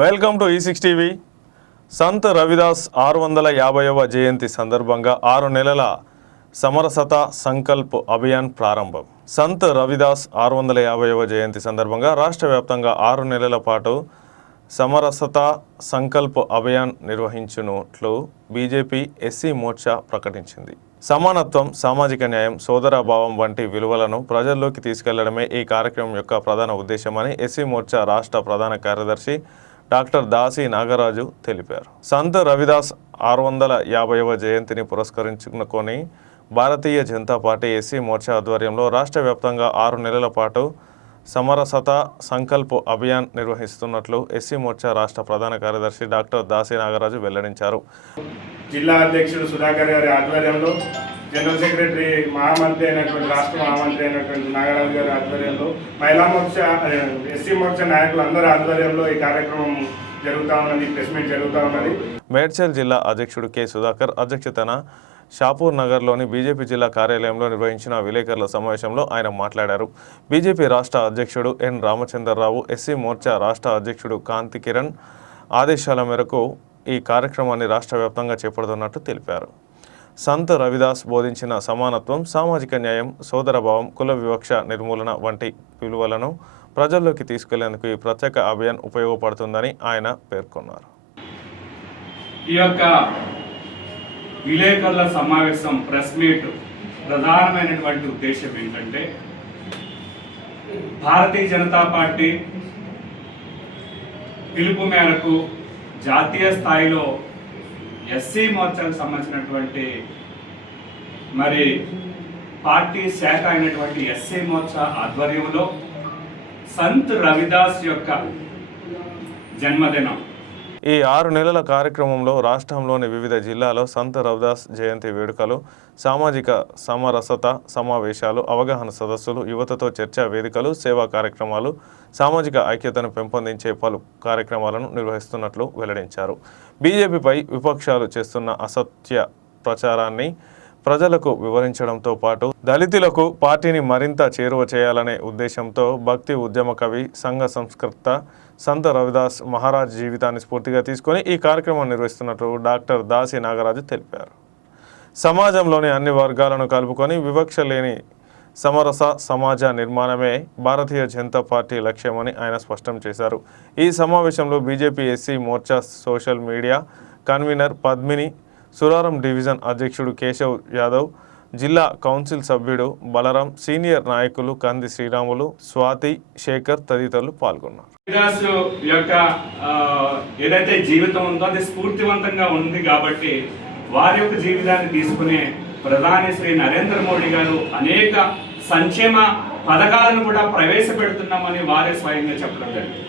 Welcome to ఈ6 TV. Sant Ravidas 650వ జయంతి సందర్భంగా 6 నెలల సమరసత సంకల్ప్ అభియాన్ ప్రారంభం. సంత్ రవిదాస్ 650వ జయంతి సందర్భంగా రాష్ట్ర వ్యాప్తంగా 6 నెలల పాటు సమరసత సంకల్ప్ అభియాన్ నిర్వహించున్నట్లు బీజేపీ ఎస్సీ మోర్చా ప్రకటించింది. సమానత్వం, సామాజిక న్యాయం, సోదరభావం వంటి విలువలను ప్రజల్లోకి తీసుకెళ్లడమే ఈ కార్యక్రమం యొక్క ప్రధాన ఉద్దేశమని ఎస్సీ మోర్చా రాష్ట్ర ప్రధాన కార్యదర్శి డాక్టర్ దాసి నాగరాజు తెలిపారు. సంత్ రవిదాస్ 650వ జయంతిని పురస్కరించుకొని భారతీయ జనతా పార్టీ ఎస్సీ మోర్చా ఆధ్వర్యంలో రాష్ట్ర వ్యాప్తంగా 6 నెలల పాటు సమరసత సంకల్ప్ అభియాన్ నిర్వహిస్తున్నట్లు ఎస్సీ మోర్చా రాష్ట్ర ప్రధాన కార్యదర్శి డాక్టర్ దాసి నాగరాజు వెల్లడించారు. జిల్లా అధ్యక్షుడు సుధాకర్ గారి ఆధ్వర్యంలో, జనరల్ సెక్రటరీ మహామంత్రి అయినటువంటి రాష్ట్ర మహామంత్రి అయినటువంటి నాగరాజు గారి ఆధ్వర్యంలో, మహిళా మోర్చా ఎస్సీ మోర్చా నాయకులందరి ఆధ్వర్యంలో ఈ కార్యక్రమం జరుగుతూ ఉన్నది. ప్రెస్ మీట్ జరుగుతూ ఉన్నది. మేడ్చల్ జిల్లా అధ్యక్షుడు కె సుధాకర్ అధ్యక్షతన షాపూర్ నగర్లోని బీజేపీ జిల్లా కార్యాలయంలో నిర్వహించిన విలేకరుల సమావేశంలో ఆయన మాట్లాడారు. బీజేపీ రాష్ట్ర అధ్యక్షుడు ఎన్ రామచంద్రరావు, ఎస్సీ మోర్చా రాష్ట్ర అధ్యక్షుడు కాంతి కిరణ్ ఆదేశాల మేరకు ఈ కార్యక్రమాన్ని రాష్ట్ర వ్యాప్తంగా చేపడుతున్నట్టు తెలిపారు. సంత్ రవిదాస్ బోధించిన సమానత్వం, సామాజిక న్యాయం, సోదరభావం, కుల వివక్ష నిర్మూలన వంటి విలువలను ప్రజల్లోకి తీసుకెళ్లేందుకు ఈ ప్రత్యేక అభియాన్ ఉపయోగపడుతుందని ఆయన పేర్కొన్నారు. ఈ యొక్క విలేకరుల సమావేశం ప్రెస్ మీట్ ప్రధానమైనటువంటి ఉద్దేశం ఏంటంటే, భారతీయ జనతా పార్టీ పిలుపు మేరకు జాతీయ స్థాయిలో ఎస్సీ మోర్చాకు సంబంధించినటువంటి పార్టీ శాఖ అయినటువంటి ఎస్సీ మోర్చా ఆధ్వర్యంలో సంత్ రవిదాస్ యొక్క జన్మదినం ఈ 6 నెలల కార్యక్రమంలో రాష్ట్రంలోని వివిధ జిల్లాలో సంత్ రవిదాస్ జయంతి వేడుకలు, సామాజిక సమరసత సమావేశాలు, అవగాహన సదస్సులు, యువతతో చర్చా వేదికలు, సేవా కార్యక్రమాలు, సామాజిక ఐక్యతను పెంపొందించే పలు కార్యక్రమాలను నిర్వహిస్తున్నట్లు వెల్లడించారు. బీజేపీపై విపక్షాలు చేస్తున్న అసత్య ప్రచారాన్ని ప్రజలకు వివరించడంతో పాటు దళితులకు పార్టీని మరింత చేరువ చేయాలనే ఉద్దేశంతో భక్తి ఉద్యమ కవి, సంఘ సంస్కర్త సంత్ రవిదాస్ మహారాజ్ జీవితాన్ని స్ఫూర్తిగా తీసుకొని ఈ కార్యక్రమం నిర్వహిస్తున్నట్లు డాక్టర్ దాసి నాగరాజు తెలిపారు. సమాజంలోని అన్ని వర్గాలను కలుపుకొని వివక్ష లేని సమరస సమాజ నిర్మాణమే భారతీయ జనతా పార్టీ లక్ష్యమని ఆయన స్పష్టం చేశారు. ఈ సమావేశంలో BJP SC Morcha social media convener Padmini, Suraram division అధ్యక్షుడు కేశవ్ యాదవ్, జిల్లా కౌన్సిల్ సభ్యుడు బలరాం, సీనియర్ నాయకులు కంది శ్రీరాములు, స్వాతి, శేఖర్ తదితరులు పాల్గొన్నారు. రవిదాస్ యొక్క ఏదైతే జీవితం ఉందో అది స్ఫూర్తివంతంగా ఉంది కాబట్టి వారి యొక్క జీవితాన్ని తీసుకునే ప్రధాని శ్రీ నరేంద్ర మోడీ గారు అనేక సంక్షేమ పథకాలను కూడా ప్రవేశపెడుతున్నామని వారే స్వయంగా చెప్పడం జరిగింది.